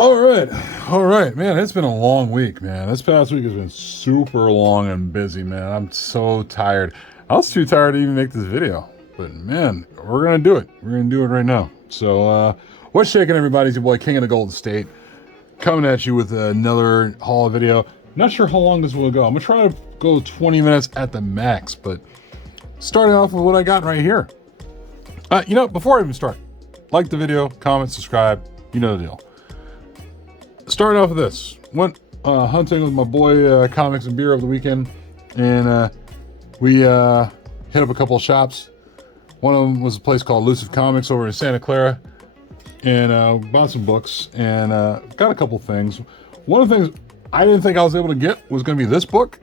All right, man. It's been a long week, man. This past week has been super long and busy, man. I'm so tired. I was too tired to even make this video, but man, we're gonna do it. We're gonna do it right now. So, what's shaking, everybody? It's your boy King of the Golden State, coming at you with another haul video. Not sure how long this will go. I'm gonna try to go 20 minutes at the max, but starting off with what I got right here. Before I even start, like the video, comment, subscribe. You know the deal. Starting off with this, went hunting with my boy Comics and Beer over the weekend, and we hit up a couple of shops. One of them was a place called Elusive Comics over in Santa Clara, and bought some books and got a couple things. One of the things I didn't think I was able to get was going to be this book.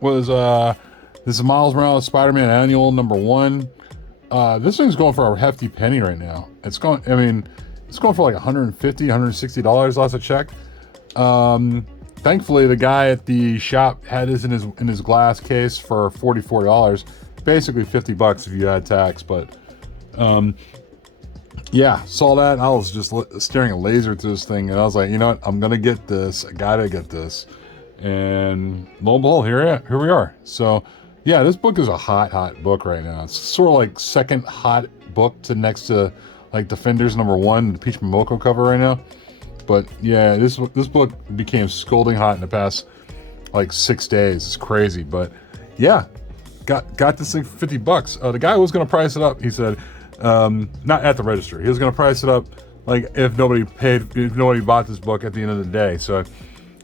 Was this is Miles Morales Spider-Man Annual #1. This thing's going for a hefty penny right now. It's going for like $150, $160 last I checked. Thankfully, the guy at the shop had this in his glass case for $44, basically $50 if you add tax. But yeah, saw that. I was just staring a laser through this thing, and I was like, you know what? I'm gonna get this. I gotta get this. And lo and behold, here we are. So yeah, this book is a hot book right now. It's sort of like second hot book to next to like Defenders #1, the Peach Momoko cover right now. But yeah, this book became scalding hot in the past like 6 days. It's crazy, but yeah, got this thing for $50. The guy was gonna price it up. He said, not at the register. He was gonna price it up like if nobody bought this book at the end of the day. So,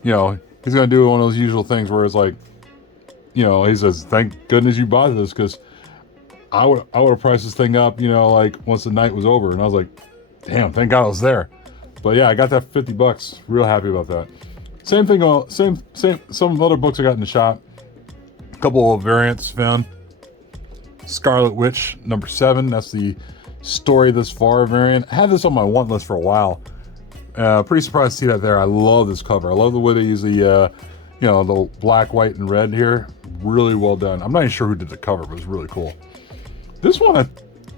he's gonna do one of those usual things where it's like, he says, "Thank goodness you bought this, because I would have priced this thing up, like once the night was over." And I was like, damn, thank God I was there. But yeah, I got that for $50. Real happy about that. Same thing, some other books I got in the shop. A couple of variants found. Scarlet Witch #7. That's the Story This Far variant. I had this on my want list for a while. Pretty surprised to see that there. I love this cover. I love the way they use the black, white, and red here. Really well done. I'm not even sure who did the cover, but it's really cool. This one, I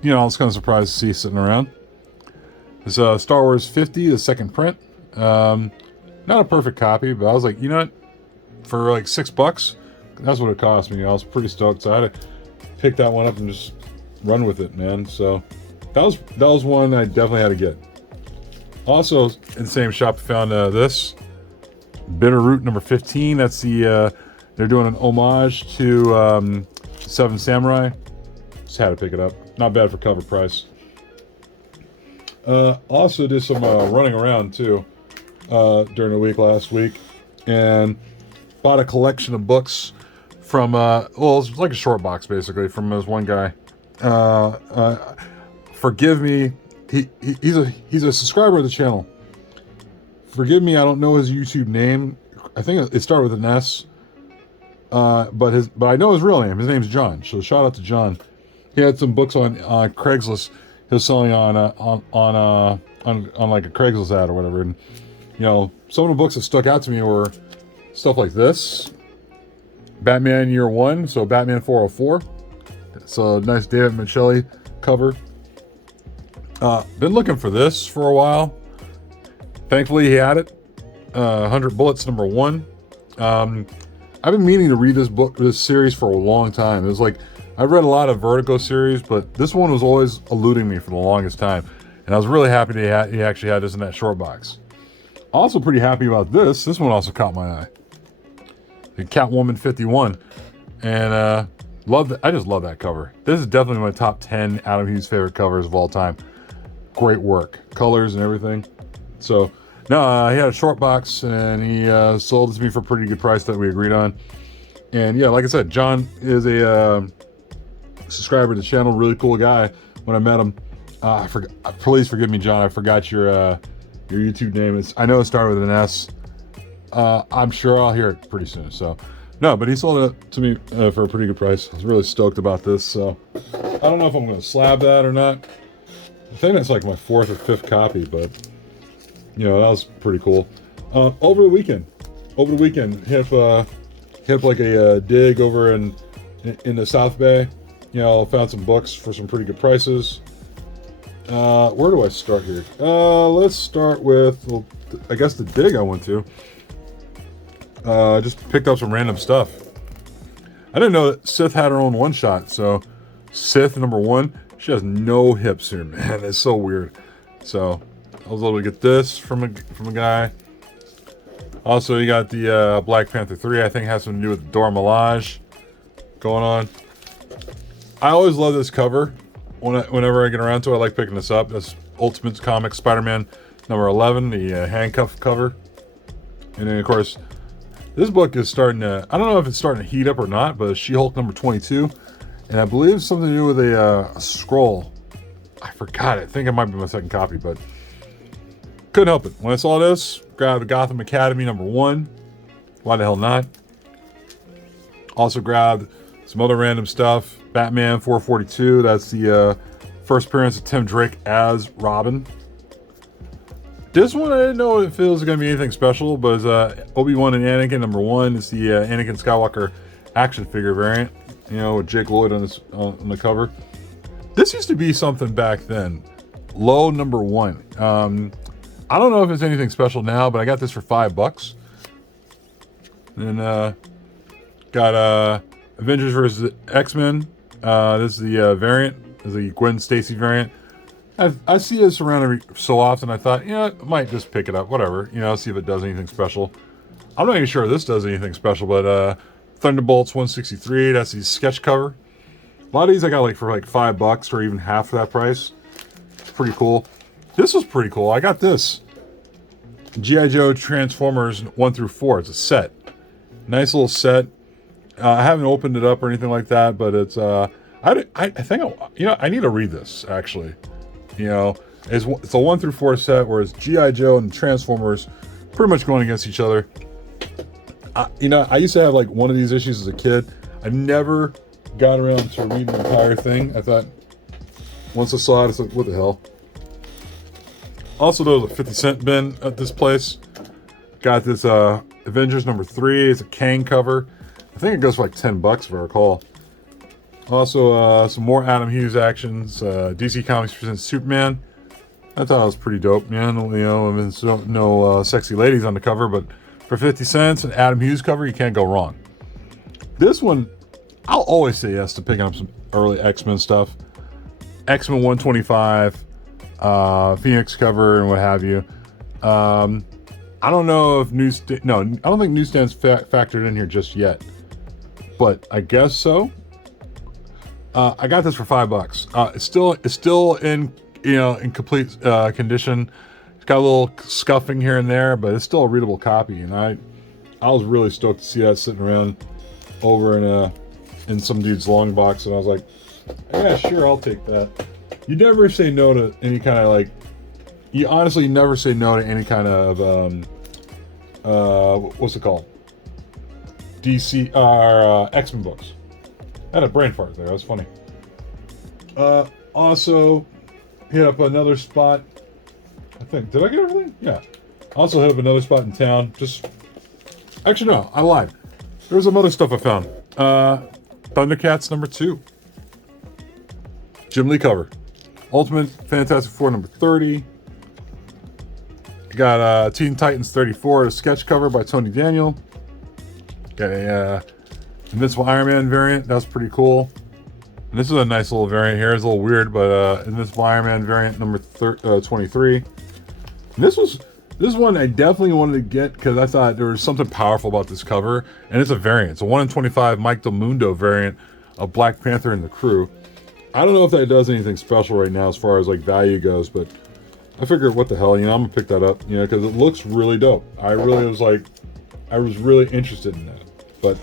was kind of surprised to see sitting around. It's Star Wars 50, the second print. Not a perfect copy, but I was like, you know what? For like $6, that's what it cost me. I was pretty stoked, so I had to pick that one up and just run with it, man. So that was one I definitely had to get. Also, in the same shop, I found this Bitterroot #15. That's the they're doing an homage to Seven Samurai. Just had to pick it up. Not bad for cover price. Also did some running around too during the week last week, and bought a collection of books from it's like a short box basically from this one guy. Forgive me, he's a subscriber of the channel. Forgive me, I don't know his YouTube name. I think it started with an S. But I know his real name. His name's John. So shout out to John. He had some books on Craigslist. He was selling on like a Craigslist ad or whatever. And some of the books that stuck out to me were stuff like this, Batman Year One. So Batman 404. It's a nice David Michelli cover. Been looking for this for a while. Thankfully, he had it. 100 Bullets #1. I've been meaning to read this series for a long time. It was like, I've read a lot of Vertigo series, but this one was always eluding me for the longest time. And I was really happy that he actually had this in that short box. Also pretty happy about this. This one also caught my eye. The Catwoman 51. And I just love that cover. This is definitely my top 10 Adam Hughes favorite covers of all time. Great work. Colors and everything. So, no, he had a short box, and he sold it to me for a pretty good price that we agreed on. And yeah, like I said, John is a subscriber to the channel, really cool guy. When I met him, please forgive me, John, I forgot your YouTube name. I know it started with an S. I'm sure I'll hear it pretty soon. So, no, but he sold it to me for a pretty good price. I was really stoked about this. So, I don't know if I'm going to slab that or not. I think that's like my 4th or 5th copy, but that was pretty cool. Over the weekend, hit up like a dig over in the South Bay. Found some books for some pretty good prices. Where do I start here? Let's start with, we'll I guess the dig I went to. Just picked up some random stuff. I didn't know that Sith had her own one-shot, so Sith #1, she has no hips here, man. It's so weird. So I was able to get this from a guy. Also, you got the Black Panther 3. I think has something to do with Dora Milaje going on. I always love this cover. Whenever I get around to it, I like picking this up. This Ultimate Comics Spider-Man #11, the handcuff cover. And then, of course, this book is starting to, I don't know if it's starting to heat up or not, but She-Hulk #22. And I believe it's something to do with a scroll. I forgot it. I think it might be my second copy, but couldn't help it. When I saw this, grabbed Gotham Academy #1. Why the hell not? Also grabbed some other random stuff. Batman 442. That's the first appearance of Tim Drake as Robin. This one I didn't know if it was going to be anything special, but it's Obi-Wan and Anakin #1. It's the Anakin Skywalker action figure variant. You know, with Jake Lloyd on the cover. This used to be something back then. Low #1. I don't know if it's anything special now, but I got this for $5. And got Avengers vs. X-Men. This is the variant. This is the Gwen Stacy variant. I see this around every so often. I thought, yeah, I might just pick it up. Whatever. You know, see if it does anything special. I'm not even sure this does anything special, but Thunderbolts 163. That's the sketch cover. A lot of these I got like for like $5 or even half of that price. It's pretty cool. This was pretty cool. I got this. G.I. Joe Transformers 1 through 4. It's a set. Nice little set. I haven't opened it up or anything like that, but it's I think I need to read this actually. You know, it's a 1 through 4 set where it's G.I. Joe and Transformers pretty much going against each other. You know, I used to have like one of these issues as a kid. I never got around to reading the entire thing. I thought once I saw it, it's like, what the hell? Also, there was a 50-cent bin at this place. Got this Avengers #3. It's a Kang cover. I think it goes for like $10 if I recall. Also, some more Adam Hughes actions. DC Comics presents Superman. I thought it was pretty dope, man. You know, I mean, no sexy ladies on the cover, but for 50 cents, an Adam Hughes cover, you can't go wrong. This one, I'll always say yes to picking up some early X-Men stuff. X-Men 125, Phoenix cover, and what have you. I don't know if I don't think newsstands factored in here just yet, but I guess so. I got this for $5. It's still in complete condition. It's got a little scuffing here and there, but it's still a readable copy. And I was really stoked to see that sitting around over in some dude's long box, and I was like, yeah, sure, I'll take that. You never say no to any kind of like. You honestly never say no to any kind of what's it called? DC or X-Men books. I had a brain fart there. That was funny. Also hit up another spot. I think, did I get everything? Yeah. Also hit up another spot in town. Actually, no, I lied. There was some other stuff I found. Thundercats #2. Jim Lee cover. Ultimate Fantastic Four #30. Got Teen Titans 34, a sketch cover by Tony Daniel. Got a Invincible Iron Man variant. That's pretty cool. And this is a nice little variant here. It's a little weird, but Invincible Iron Man variant #23. And this is one I definitely wanted to get because I thought there was something powerful about this cover, and it's a variant. It's a 1 in 25 Mike Del Mundo variant of Black Panther and the Crew. I don't know if that does anything special right now as far as like value goes, but I figured, what the hell, I'm gonna pick that up, because it looks really dope. I was really interested in that. But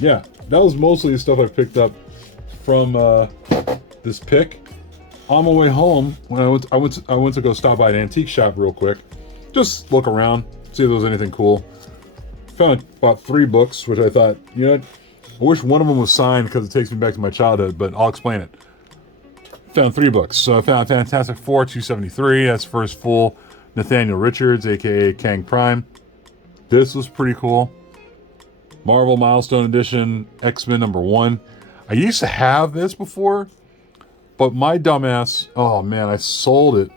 yeah, that was mostly the stuff I picked up from this pick. On my way home, when I went to go stop by an antique shop real quick, just look around, see if there was anything cool. Found about 3 books, which I thought, I wish one of them was signed because it takes me back to my childhood, but I'll explain it. Found 3 books. So I found Fantastic Four 273. That's first full Nathaniel Richards, aka Kang Prime. This was pretty cool. Marvel Milestone Edition, X-Men #1. I used to have this before, but my dumbass, oh man, I sold it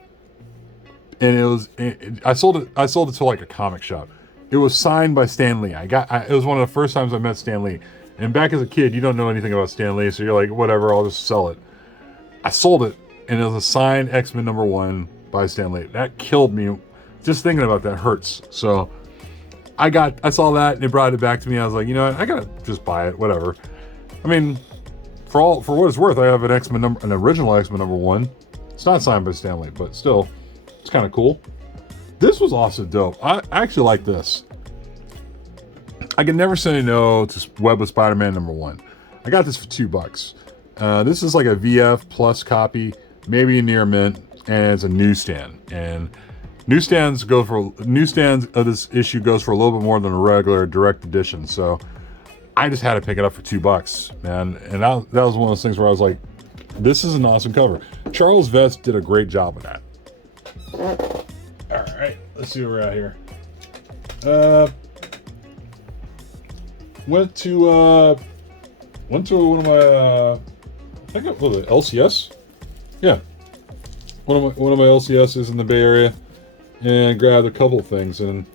and I sold it to like a comic shop. It was signed by Stan Lee. It was one of the first times I met Stan Lee. And back as a kid, you don't know anything about Stan Lee, so you're like, whatever, I'll just sell it. I sold it, and it was a signed X-Men #1 by Stan Lee. That killed me. Just thinking about that hurts. So I saw that, and it brought it back to me. I was like, you know what, I gotta just buy it, whatever. I mean, for what it's worth, I have an original X-Men #1. It's not signed by Stan Lee, but still, it's kind of cool. This was also dope. I actually like this. I can never say no to Web of Spider-Man #1. I got this for $2. This is like a VF plus copy, maybe a near mint, and it's a newsstand. And newstands of this issue goes for a little bit more than a regular direct edition. So I just had to pick it up for $2, man. And that was one of those things where I was like, this is an awesome cover. Charles Vest did a great job with that. All right, let's see where we're at here. Went to one of my I think the LCS. Yeah, one of my LCSs in the Bay Area, and grabbed a couple of things. And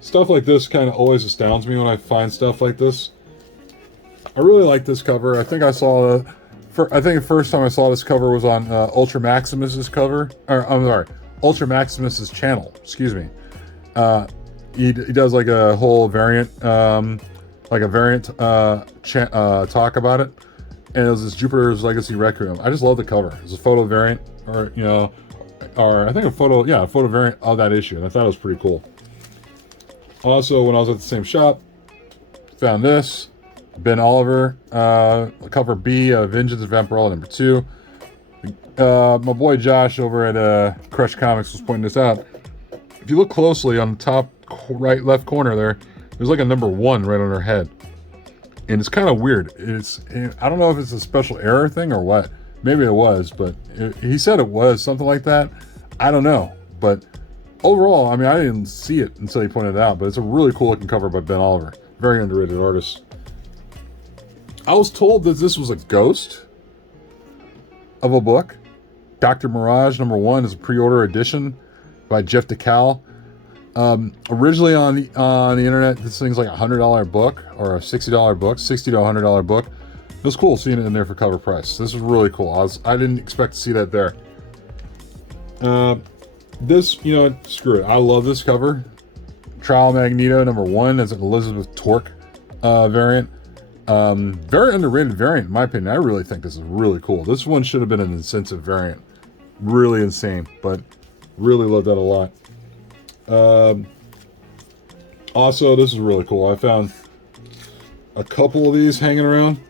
stuff like this kind of always astounds me when I find stuff like this. I really like this cover. I think the first time I saw this cover was on Ultra Maximus's cover. Or I'm sorry, Ultra Maximus's channel. Excuse me. He does like a whole variant, talk about it. And it was this Jupiter's Legacy Requiem. I just love the cover. It's a photo variant, or I think a photo variant of that issue, and I thought it was pretty cool. Also, when I was at the same shop, found this Ben Oliver cover B of Vengeance of Vampirella #2. My boy Josh over at Crush Comics was pointing this out. If you look closely on the top right left corner there's like a #1 right on her head. And it's kind of weird. I don't know if it's a special error thing or what. Maybe it was, but he said it was something like that. I don't know. But overall, I mean, I didn't see it until he pointed it out. But it's a really cool looking cover by Ben Oliver. Very underrated artist. I was told that this was a ghost of a book. Dr. Mirage #1 is a pre-order edition by Jeff DeCal. Originally on the internet, this thing's like $100 book or a $60 book, $60 to $100 book. It was cool seeing it in there for cover price. This was really cool. I didn't expect to see that there. This, screw it. I love this cover. Trial Magneto #1 is an Elizabeth Torque variant. Very underrated variant in my opinion. I really think this is really cool. This one should have been an incentive variant. Really insane, but really love that a lot. Also, this is really cool. I found a couple of these hanging around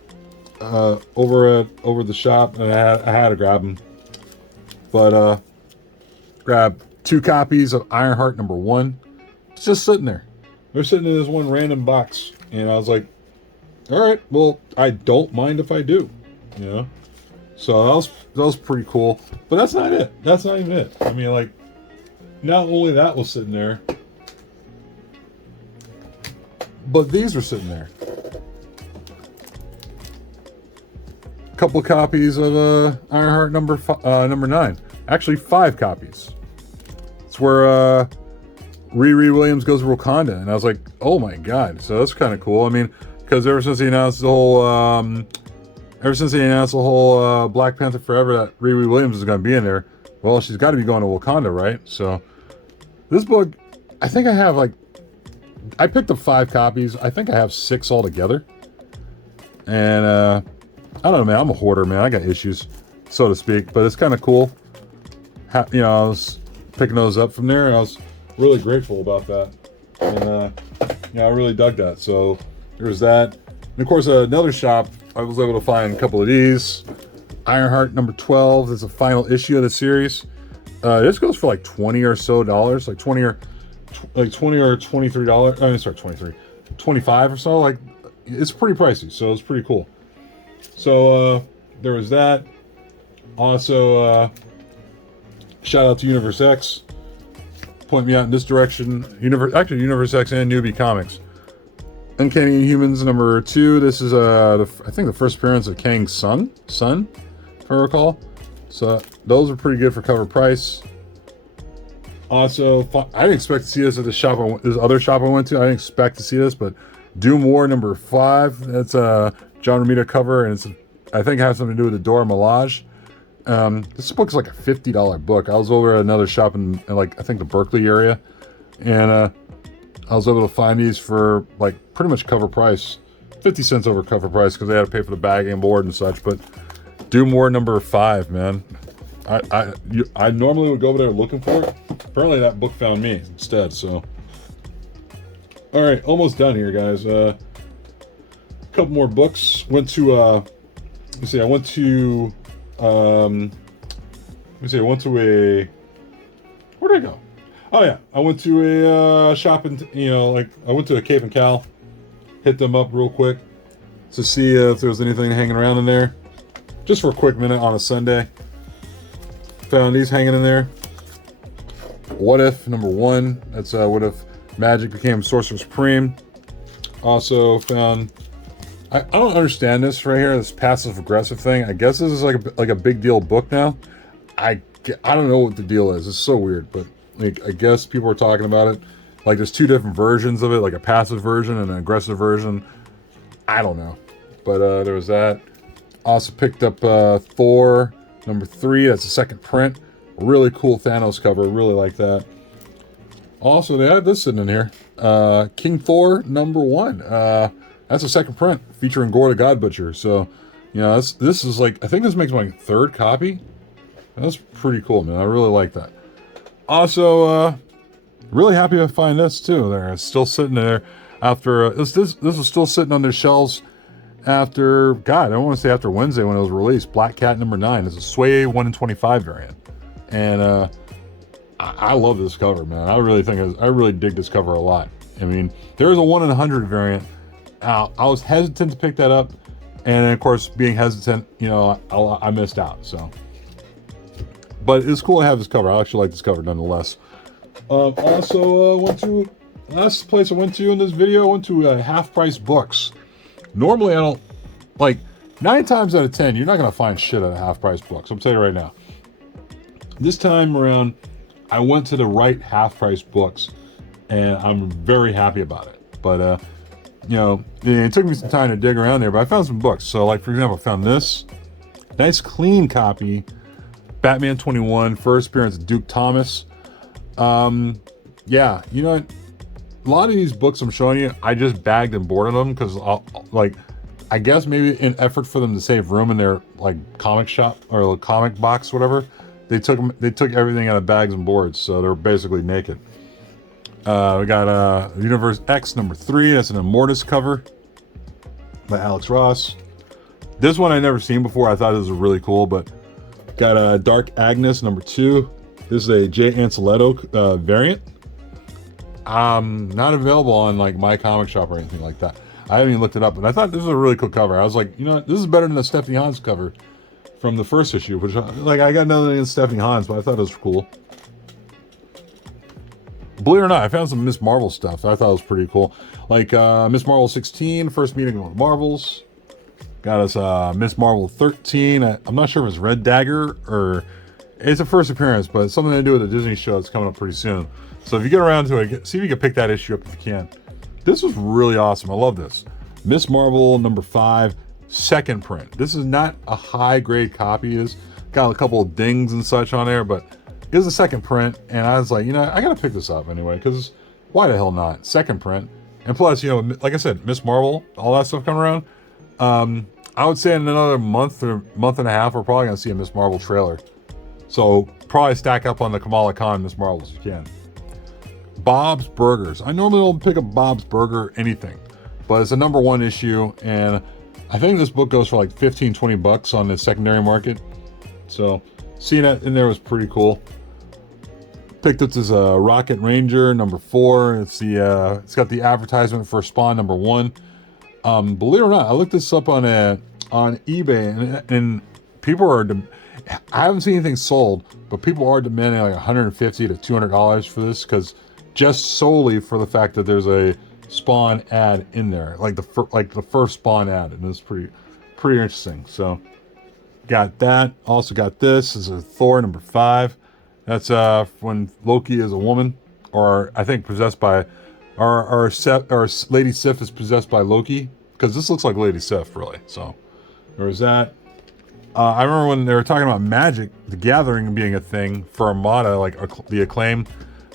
over the shop, and I had to grab them. But grab 2 copies of Ironheart #1. It's just sitting there. They're sitting in this one random box, and I was like, all right, well, I don't mind if I do, So that was pretty cool. But that's not it. That's not even it. I mean, like, not only that was sitting there, but these were sitting there. A couple copies of Ironheart number 9. Actually, 5 copies. It's where Riri Williams goes to Wakanda, and I was like, oh my god. So that's kind of cool. I mean, because ever since he announced the whole Black Panther Forever that Riri Williams is going to be in there, well, she's got to be going to Wakanda, right? So this book, I think I have I picked up 5 copies. I think I have 6 altogether. And I don't know, man. I'm a hoarder, man. I got issues, so to speak. But it's kind of cool. I was picking those up from there, and I was really grateful about that. And I really dug that. So there's that. And of course, another shop, I was able to find a couple of these. Ironheart #12 is the final issue of the series. This goes for like $20 or so, like $20 or $23. I mean, sorry, 23, 25 or so. Like, it's pretty pricey, so it's pretty cool. So there was that. Also, shout out to Universe X. Point me out in this direction. Universe X and Newbie Comics. Uncanny Inhumans #2. This is I think the first appearance of Kang's son, if I recall. So those are pretty good for cover price. Also, I didn't expect to see this at the shop. This other shop I went to, I didn't expect to see this, but Doom War number 5. That's a John Romita cover, and I think it has something to do with the Dora Milaje. This book's like a $50 book. I was over at another shop in like, I think the Berkeley area, and I was able to find these for like pretty much cover price, 50 cents over cover price, because they had to pay for the bagging and board and such. But Doom War number 5, man. I normally would go over there looking for it. Apparently that book found me instead, so. All right, almost done here, guys. A couple more books. Went to, let's see, I went to a, where'd I go? Oh yeah, I went to a shop and, I went to a Cape and Kaale, hit them up real quick to see if there was anything hanging around in there. Just for a quick minute on a Sunday. Found these hanging in there. What If number 1. That's What If Magic Became Sorcerer Supreme. Also found, I don't understand this right here, this passive aggressive thing. I guess this is like a big deal book now. I don't know what the deal is. It's so weird, but like, I guess people are talking about it. Like there's 2 different versions of it, like a passive version and an aggressive version. I don't know, but there was that. Also picked up Thor number 3. That's the second print. Really cool Thanos cover. Really like that. Also, they had this sitting in here. King Thor number 1. That's the second print featuring Gore the God Butcher. So, this is like, I think this makes my 3rd copy. That's pretty cool, man. I really like that. Also, really happy to find this too. It's still sitting there after this was still sitting on their shelves after, God, I don't want to say after Wednesday when it was released. Black Cat number 9 is a Sway 1 in 25 variant, and I love this cover, man. I really dig this cover a lot. I mean, there is a 1 in 100 variant. I was hesitant to pick that up, and of course, being hesitant, I missed out. So, but it's cool to have this cover. I actually like this cover nonetheless. Also, last place I went to in this video, I went to Half Price Books. Normally, I don't, like, 9 times out of 10, you're not going to find shit at Half Price Books. I'm telling you right now. This time around, I went to the right Half Price Books, and I'm very happy about it. But, it took me some time to dig around there, but I found some books. So, like, for example, I found this nice, clean copy, Batman 21, first appearance of Duke Thomas. Yeah, you know what? A lot of these books I'm showing you, I just bagged and boarded them because, I guess maybe in effort for them to save room in their like comic shop or comic box, whatever, they took everything out of bags and boards, so they're basically naked. We got Universe X number 3. That's an Immortus cover by Alex Ross. This one I never seen before. I thought this was really cool, but got Dark AGNES number 2. This is a Jay Anceletto variant. Not available on like my comic shop or anything like that. I haven't even looked it up, but I thought this was a really cool cover. I was like, this is better than the Stephanie Hans cover from the first issue, which I got nothing against Stephanie Hans, but I thought it was cool. Believe it or not, I found some Miss Marvel stuff. I thought it was pretty cool. Like Miss Marvel 16, first meeting with Marvels. Got us Miss Marvel 13. I'm not sure if it's Red Dagger or it's a first appearance, but it's something to do with the Disney show that's coming up pretty soon. So if you get around to it, see if you can pick that issue up if you can. This was really awesome. I love this. Miss Marvel number 5, second print. This is not a high grade copy. It's got a couple of dings and such on there, but it was a second print. And I was like, I got to pick this up anyway, because why the hell not? Second print. And plus, like I said, Miss Marvel, all that stuff coming around. I would say in another month or month and a half, we're probably going to see a Miss Marvel trailer. So probably stack up on the Kamala Khan Miss Marvels if you can. Bob's Burgers. I normally don't pick up Bob's Burger anything, but it's a number 1 issue, and I think this book goes for like $15-20 on the secondary market. So seeing that in there was pretty cool. Picked up this Rocket Ranger number 4. It's got the advertisement for Spawn number 1. Believe it or not, I looked this up on eBay, and people are. I haven't seen anything sold, but people are demanding like $150 to $200 for this, because just solely for the fact that there's a Spawn ad in there, like the first Spawn ad, and it's pretty interesting. So got that. Also got this. This is a Thor number 5. That's when Loki is a woman, or I think possessed by, or Lady Sif is possessed by Loki, because this looks like Lady Sif really. So there was that. I remember when they were talking about Magic, the Gathering being a thing for Armada, like the Acclaim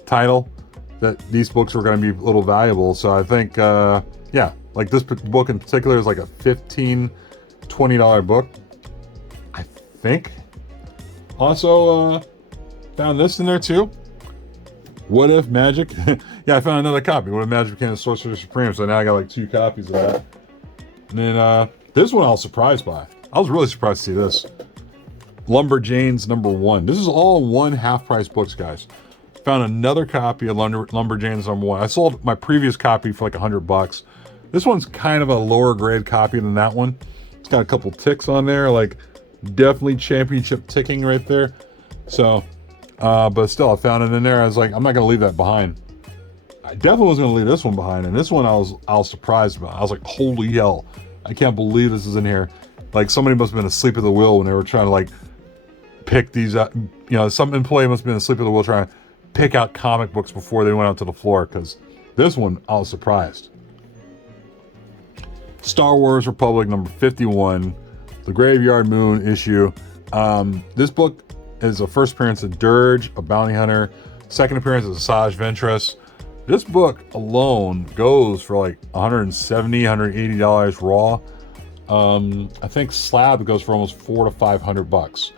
title, that these books were going to be a little valuable. So I think, yeah, like this book in particular is like a $15, $20 book, I think. Also, found this in there too. What If Magic? Yeah, I found another copy. What If Magic became the Sorcerer Supreme? So now I got like 2 copies of that. And then this one I was surprised by. I was really surprised to see this. Lumberjanes #1. This is all 1 half-price books, guys. Found another copy of Lumberjanes #1. I sold my previous copy for like $100. This one's kind of a lower grade copy than that one. It's got a couple ticks on there, like definitely championship ticking right there. So, but still, I found it in there. I was like, I'm not gonna leave that behind. I definitely was gonna leave this one behind, and this one I was surprised about. I was like, holy hell, I can't believe this is in here. Like somebody must have been asleep at the wheel when they were trying to like pick these up. You know, some employee must have been asleep at the wheel trying to pick out comic books before they went out to the floor, because this one I was surprised. Star Wars Republic #51, the Graveyard Moon issue. This book is a first appearance of Dirge, a bounty hunter. Second appearance of Asajj Ventress. This book alone goes for like $170, $180 raw. I think slab goes for almost $400 to $500.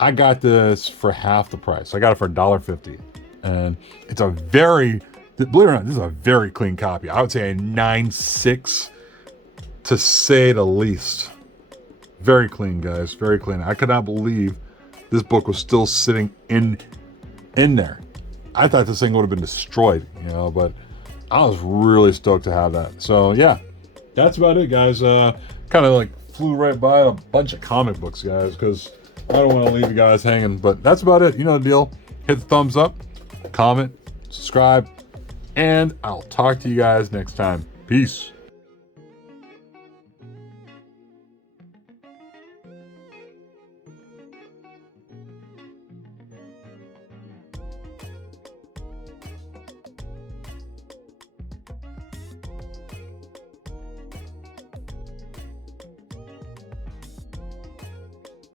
I got this for half the price. I got it for $1.50, and it's a very, believe it or not, this is a very clean copy. I would say a 9.6 to say the least. Very clean, guys. Very clean. I could not believe this book was still sitting in there. I thought this thing would have been destroyed, you know, but I was really stoked to have that. So yeah, that's about it, guys. Kind of like flew right by a bunch of comic books, guys, because I don't want to leave you guys hanging, but that's about it. You know the deal. Hit the thumbs up, comment, subscribe, and I'll talk to you guys next time. Peace.